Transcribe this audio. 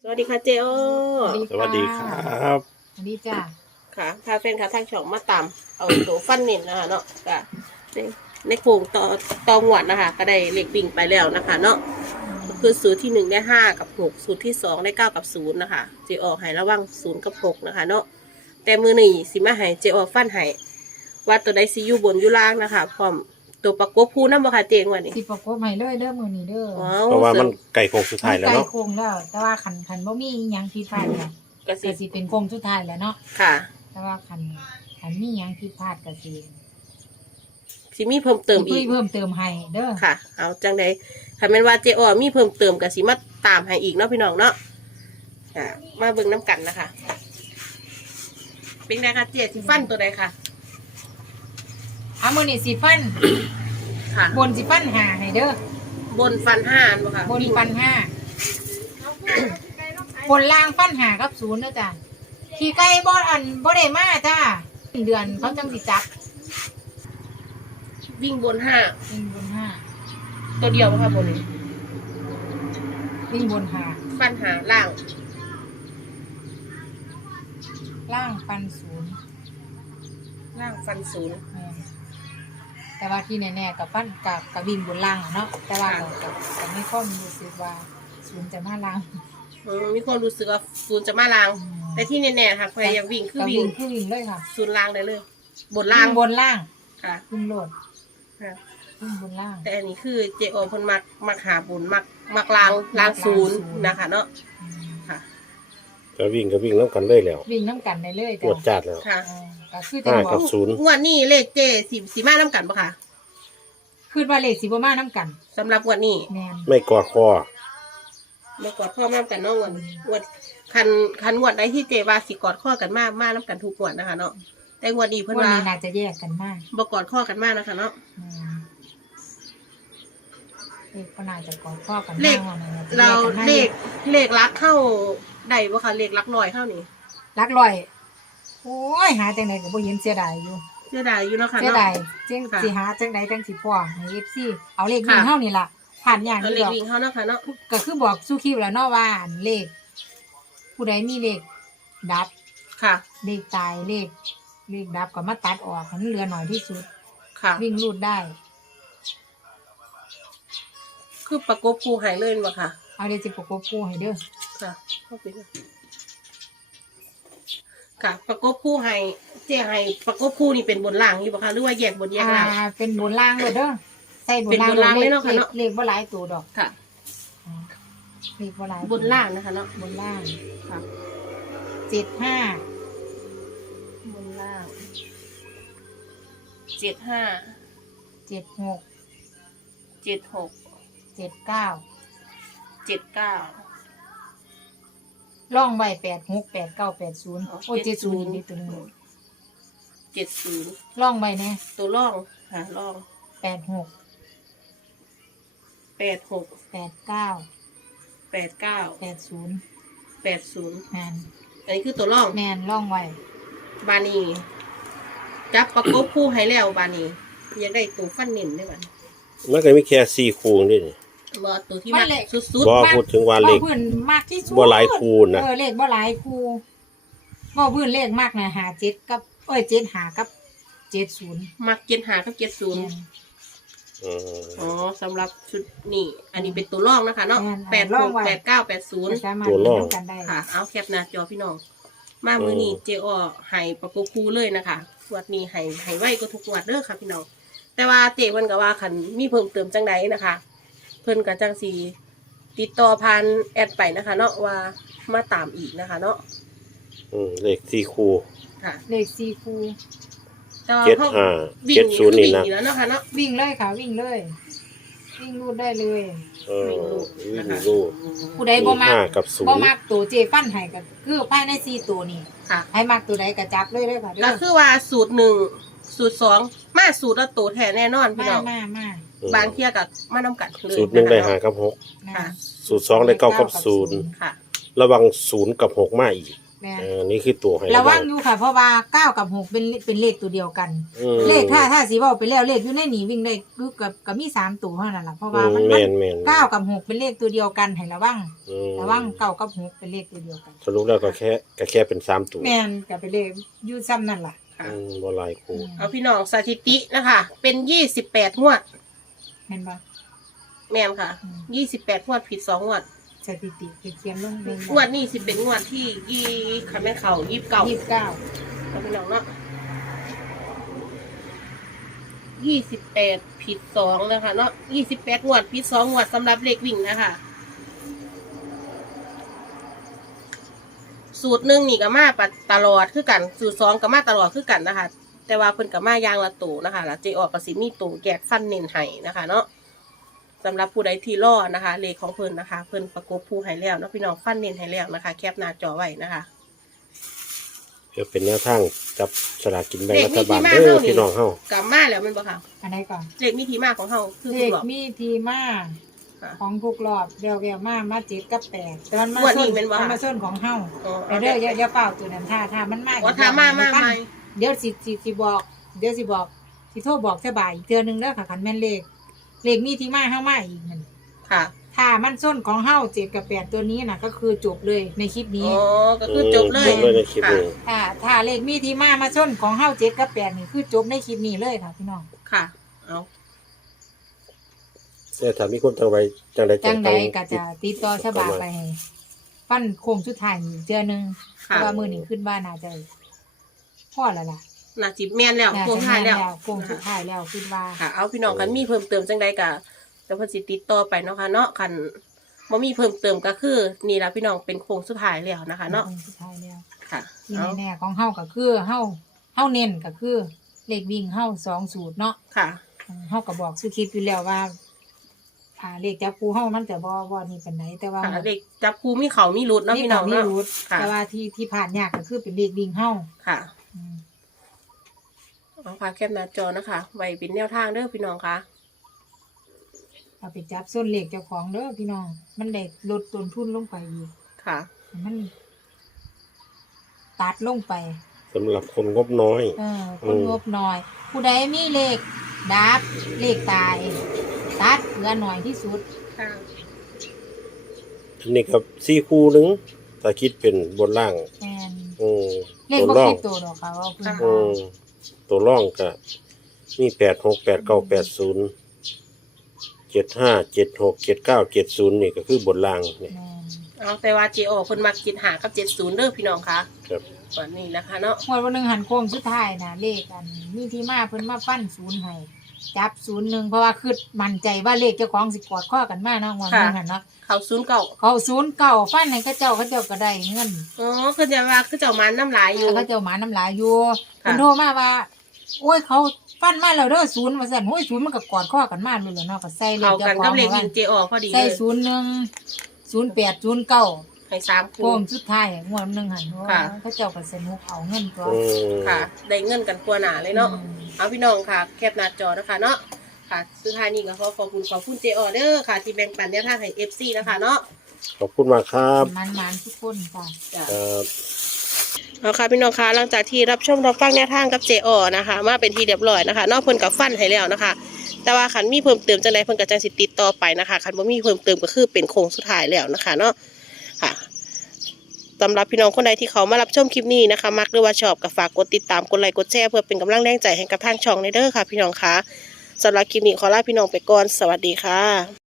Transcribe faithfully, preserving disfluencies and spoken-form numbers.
วัสดีค่ะเจโอสวัสดีครับสวัสดีจ้าค่ะพาแฟนค่ะทางช่องมาตามเอาตัวฟันเน้นนะคะเนาะก็ในในโครงต่อต่อหวดนะคะ ก็ได้เลขวิ่งไปแล้วนะคะ เนาะก็คือสูตรที่หนึ่งได้ห้ากับหกสูตรที่สองได้เก้ากับศูนย์นะคะเจโอให้ระวังศูนย์กับหกนะคะเนาะแต่มือหนึ่งสิมาให้เจโอฟันให้ว่าตัวใดซีอยู่บนอยู่ล่างนะคะพร้อมตัวประกบคู่น้ำบ่ค่ะเจงวันนี้สิประกบให้เลยเด้อมื้อนี้เด้อเพราะว่ามันไก่โคงสุดท้ายแล้วใกล้เนาะโค้งแล้ว แต่ว่าคันคันบ่มีอิหยังผิดพลาดก็ก็สิก็สิเป็นโค้งสุดท้ายแล้วเนาะค่ะแต่ว่าคันคันมีหยังผิดพลาดก็สิสิมีเพิ่มเติมอีคุกยเพิ่มเติมให้เด้อค่ะ เอาจังใดถ้าแม่นว่าเจออมีเพิ่มเติมกับสิมาตามให้อีกเนาะพี่น้องเนาะอ่ามาเบิ่งน้ำกันนะคะ เป็นไงคะเจสิฟันตัวใดคะเอามื้อนี้สิฟันค่ะบนสิฟันหาให้เด้อบนฟันห้าอันบ่ค่ะบนฟันห้าบนล่างฟันหากับศูนย์เด้อจ้ะขี่ไก่บ่อันบ่ได้มาจ้าเดือนเขาจังสิจับวิ่งบนห้าวิ่งบนห้าตัวเดียวบ่ค่ะบนนี้วิ่งบนหาฟันหาล่างล่างฟันศูนย์ล่างฟันศูนย์แม่นแต่ว่าที่แน่ๆกับปั้นกับกับวิ่งบนล่างอะเนาะแต่ว่ากับกับกับไม่ค่อยรู้สึกว่าศูนย์จะมาล่างอืมมีความรู้สึกว่าศูนย์จะมาล่างอืมแต่ที่แน่ๆค่ะใครอยากวิ่งคือกับวิ่งคือวิ่งเลยค่ะศูนย์ล่างได้เลย บนล่างวิ่บนล่างค่ะวิ่งโลดค่ะวิ่งบนล่างแต่อันนี้คือเจโอเพิ่นมักมักหาบุญมักมักล่างล่างศูนย์นะคะ เนาะอืมค่ะจะวิ่งก็วิ่งน้ำกันเลยแล้ววิ่งน้ำกันได้เลยปวดจัดแล้วค่ะอ่าก็คือจะห้าบอกักบศูนย์งวดนี้เลขเจสิสีมาน้ำกันปะคะคือว่าเลขสิบมาน้ำกันสำหรับงวดนี้แมนไม่กอดคอมากอดข้อมาน้ำกันเนาะงวดงวดคันคันงวดใดที่เจว่าสิกอดข้อกันมากมาน้ำกันทุกงวดนะคะเนาะแต่งวดนี้เพิ่นวันว่านี้น่าจะแยกกันมากบ่กอดข้อกันมากนะคะเนาะอืมเลขก็น่าจะกอดข้อกันเลขมากนะเราจะแยกกันมากเลขเลขลักเข้าใดบ่คะเลขลักลอยเข้านี่รักลอยโอ้ยหาจังไหนก็บ่เห็นเสียดายอยู่เสียดายอยู่เนาะค่ะเสียเนาะดายจังค่ะสิหาจังใดจังสิพ่อให้ เอฟ ซี เอาเลขวิ่งค่ะเฮานี่ล่ะผ่านอย่างเอานี้เลขดอกวิ่งเข้าเนาะค่ะเนาะก็คือบอกสู้คลิปแล้วเนาะว่าอันเลข ผู้ใดมีเลขดับค่ะเลขตายเลข เลขดับก็มาตัดออกให้มันเหลือหน่อยที่สุดค่ะวิ่งรูดได้คือประกบคู่ใหายเลยบ่ค่ะเอาเดี๋ยวสิประกบคู่ให้เด้อค่ะเข้าไปเลยค่ะ ประกบคู่ให้เจ๊ให้ประกบคู่นี่เป็นบนล่างนี่บ่คะหรือว่าแยกบนแยกล่างอ่าเป็นบนล่างเลยเด้อใส่บนเป็นบนล่างเลเลยขเนาะค่ะเลเนาะขเลขบ่หลายตัวดอกค่ะอ่าเลขบ่หลายบนล่างนะคะเนาะบนล่างค่ะเจ็ดห้าบนล่าง เจ็ดห้าเจ็ดหกเจ็ดหกเจ็ดเก้าเจ็ดเก้าล่องใบแปดหกแปดเก้าแปดศูนย์อ๋อโอ้ยเจ็ดศูนย์เจ็ดศูนย์นี่ตัวหนึงเจ็ดศูนย์ล่องใบเนี่ยตัวร่องค่ะร่องแปดหกแปดหกแปดเก้าแปดเก้าแปดศูนย์แปดศูนย์แมนอันนี้คือตัวร่องแมนล่องไว้บานีจับประกบคู่ให้แล้วบานีอยากได้ตัวฟันเน้นได้ไหมมันก็มีแค่สี่คูงด้วยนี่ว่าตัวที่มากสุดบ่พูดถึงว่าเลขบ่พื้นมากที่สุดบ่หลายคูณนะเออเลขบ่หลายคูบ่พื้นเลขมากนะหาเจ็ดกับเอ้ยเจ็ดหากับเจ็ดศูนย์ๆมักเจ็ดหากับเจ็ดศูนย์อืมอ๋อสำหรับชุดนี้ อันนี้เป็นตัวร่องนะคะเนาะม่นแปดล่หองกไว้แปดเก้าแปดศูนย์สามารถเล่นกันได้ค่ะ เอาแคปหน้าจอพี่น้อง มามือนี้เจอให้ประกบคู่เลยนะคะงวดนี้ให้ให้ไว้ก็ทุกงวดเด้อค่ะพี่น้อง แต่ว่าเจมันก็ว่าคันมีเพิ่มเติมจังใดนะคะ เพิ่นก็จังสีติดต่อผ่านแอดไปนะคะ เนาะว่ามาตามอีกนะคะ เนาะอืมเลขสี่คูค่ะเลขสี่คูแต่ว่าเจ็ดเขาห้าวิ่เจ็งดนี่ศูนย์คือนี่วิ่งนะอยู่แล้วเนาะค่ะเนาะวิ่งเลยค่ะวิ่งเลย วิ่งรูดได้เลยเออวิ่งลูกผู้ใดบ่มักห้ากับศูนบ่ย์มักตัวเจฟันให้ก็คือภายในสี่ตัวนี้ค่ะให้มักตัวใดก็จับเลยเลยค่ะเด้ก็อคือว่าสูตรหนึ่งสูตรสองมาสูตรละตัวแท้แน่นอนพี่มาน้องมามาอืมบางเที่ยกับมาน้ำกัดเลยสูตรหนึ่งได้ห้านะคะกับหกมาค่ะสูตรสองได้เก้ากับศูนย์ค่ะระวังศูนย์กับหกมาอีกแม่นเออนี่คือตัวให้ระวังอยู่ค่ะ เพราะว่าเก้ากับหกเป็นเป็นเลขตัวเดียวกันอืมเลขถ้าถ้าสีว่าไปแล้วเลขอยู่ในหนีวิ่งได้คือกับกับมีสามตัวเท่านั้นแหละเพราะว่ามันแม่นแม่นเก้ากับหกเป็นเลขตัวเดียวกันให้ระวังอืมระวังเก้ากับหกเป็นเลขตัวเดียวกันสรุปแล้วก็แค่ก็แค่เป็นสามตัวแม่นกับเป็นเลขอยู่ซ้ำนั่นล่ะค่ะอืมบ่หลายคู่เอาพี่น้องสถิตินะคะ เป็นยี่สิบแปดงวดแม่นบ่แม่นค่ะอืมยี่สิบแปดงวดผิดสองงวดสถิติเขียนลงเลยงวดนี้สิเป็นงวดที่ยี่คันแม่นเขายี่สิบเก้ายี่สิบเก้าเอาพี่น้องเนาะยี่สิบแปดผิดสองนะคะเนาะยี่สิบแปดงวดผิดสองงวดสำหรับเลขวิ่งนะคะ สูตรหนึ่งนี่ก็มาปัดตลอดคือกัน สูตรสองก็มาตลอดคือกันนะคะ แต่ว่าเพิ่นก็มายางละตูนะคะแล้วเจออกกสิมีตูแยกฟันเน้นให้นะคะ เนาะสำหรับผู้ใดที่รอนะคะ เลขของเพิ่นนะคะ เพิ่นประกบผู้ให้แล้วเนาะพี่น้องฟันเน้นให้แล้วนะคะ แคปหน้าจอไว้นะคะเพื่อเป็นแนวทางจับสลากกินแบ่งเลขรัฐบาลมีที่มาเด้อเท่านี้พี่น้องเฮากลับมาแล้วแมันบ่ค่ะอันไหนก่อนเลขมีที่มาของเฮาคือเลคุณขบอกมีทีมาค่ะของทุกรอบเดียวเดียวมามาเจ็ดกับแปดแต่มันมางวดนี้ส้นเป็นว่ามันมาส้นของเฮาอ๋อแต่เด้ออย่าอย่าเปล่าตัวนั้นถ้าถ้ามันมากว่าถามมามาไหมเดี๋ยวสิสิสิบอก เดี๋ยวสิบอกสิโทรบอกสบายอีกเทื่อนึงเด้อค่ะคันแม่นเลขเลขมีที่มาเฮามาอีกนั่นค่ะถ้ามันส้นของเฮาเจ็ดกับแปดตัวนี้น่ะก็คือจบเลยในคลิปอ๋นี้อ ก็คือจบเลจยบเลยในคลิปนี้ถ้าถ้าเลขมีที่มามาส้นของเฮาเจ็ดกับแปดนี่คือจบในคลิปนี้เลยค่ะพี่น้องค่ะ เอาแต่ถ้ามีคนจังไว้จังใดจังใดไปก็จะติดต่อสบายไปให้ฟันโค้งสุดท้ายอีกเทื่อนึงเพค่ะราะว่ามื้อนี้ขึ้นบ้านน่าจะพ่อแล้วล่ะน่าจิแม่นแล้วน่าโค้งจะท้ายแล้วโค้งสุดท้ายแล้วขึ้นว่าค่ะ เอาพี่น้องกันมีเพิ่มเติมจังใดกะจะเพิ่นสิติดต่อไปเนาะค่ะเนาะคันบ่มีเพิ่มเติมก็คือ นี่ล่ะพี่น้องเป็นโค้งสุดท้ายแล้วนะคะ เนาะโค้งสุดท้ายแล้วค่ะที่เอาแน่ๆของเฮาก็คือเฮาเฮาเน้นก็คือเลขวิ่งเฮาสองสูตรเนาะค่ะเฮาก็บอกสุคลิปอยู่แล้วว่าอ่าเลขจับคูเฮามันจะบ่บ่นี่ปานไหนแต่ว่าค่ะเด็กจับครูมีเขามีรุดเนาะพี่น้องมีเนาะรูทค่ะแต่ว่าที่ที่ผ่านยากก็คือเป็นเลขวิ่งเฮาค่ะอืมเอาค่ะแคปหน้าจอนะคะ ไว้เป็นแนวทางเด้อพี่น้องค่ะเอาไปจับส้นเลขเจ้าของเด้อพี่น้อง มันได้ลดต้นทุนลงไปอีกค่ะมันตัดลงไปสำหรับคนงบน้อยเออคนงบน้อย ผู้ใดมีเลขดับเลขตาย ตัดเหลือหน่อยที่สุดค่ะอันนี้ครับสี่คู่หนึงถ้าคิดเป็นบนล่างแม่นอืมเลขตัวบ่ร่องคิดตัวดอกค่ะว่าเพิ่นอืมตัวร่องก็มีแปดหกแปดเก้าแปดศูนย์เจ็ดห้าเจ็ดหกเจ็ดเก้าเจ็ดศูนย์นี่ก็คือบนล่างเนี่ยแม่นเอาแต่ว่าเจโอเพิ่นมักจิตหากับเจ็ดศูนย์เด้อพี่น้องค่ะครับวันนี้นะคะเนาะงวดวันหนึ่งหันโค้งสุดท้ายนะเลขอันมีที่มาเพิ่นมาฟันศูนย์ให้จับศูนย์หนึ่งเพราะว่าคือมั่นใจว่าเลขเจ้าของสิกอดข้อกันมาเนาะงวดนึงหันเนาะเขาศูนย์เก่าเขาศูนย์เก่าฟันให้เขาเจ้าเขาเจ้าก็ได้เงินอ๋อคือจะว่าคือเจ้ามันน้ำลายอยู่เขาเจ้าหมาน้ำลายอยู่ค่ะเพิ่นโทรมาว่า โอ้ยเขาฟันมาแล้วเด้อศูนย์ว่าซั่นโอ้ยศูนย์มันก็กอดข้อกันมาเลยแหล้วเนาะก็ใส่เลขเขาเจ้ากันขอกับงเลขว่าวิ่งเจโอพอดีใส่เลยศูนย์หนึ่งศูนย์แปดศูนย์เก้าให้สามคู่โค้งสุดท้ายงวดหนึ่งหันค่ะเขาเจ้าก็สนุกเอาเงินตัวอืมค่ะ ได้เงินกันกลัวหนาเลยเนาะ เอาพี่น้องค่ะ แคปหน้าจอนะคะเนาะ ค่ะสุดท้ายนี้ก็ขอขอบคุณขอบคุณเจออเดอร์ค่ะ ที่แบ่งปันแนวทางให้ เอฟ ซี นะคะเนาะขอบคุณมากครับมันมันๆทุกคนจ้ะจ้ะครับเอาค่ะพี่น้องคะหลังจากที่รับชมรับฟังแนวทางกับเจออนะคะ มาเป็นที่เรียบร้อยนะคะ นอกเพิ่นกับฟันให้แล้วนะคะ แต่ว่าคันมีเพิ่มเติมจังใดเพิ่นก็จังสิติดต่อไปนะคะคันบ่มีเพิ่มเติมก็คือเป็นโค้งสุดท้ายแล้วนะคะเนาะ ค่ะสำหรับพี่น้องคนใดที่เขามารับชมคลิปนี้นะคะ มักหรือว่าชอบก็ฝากกดติดตามกดไลค์กดแชร์เพื่อเป็นกำลังแรงใจให้กับทางช่องในเด้อค่ะ พี่น้องคะสำหรับคลิปนี้ขอลาพี่น้องไปก่อนสวัสดีค่ะ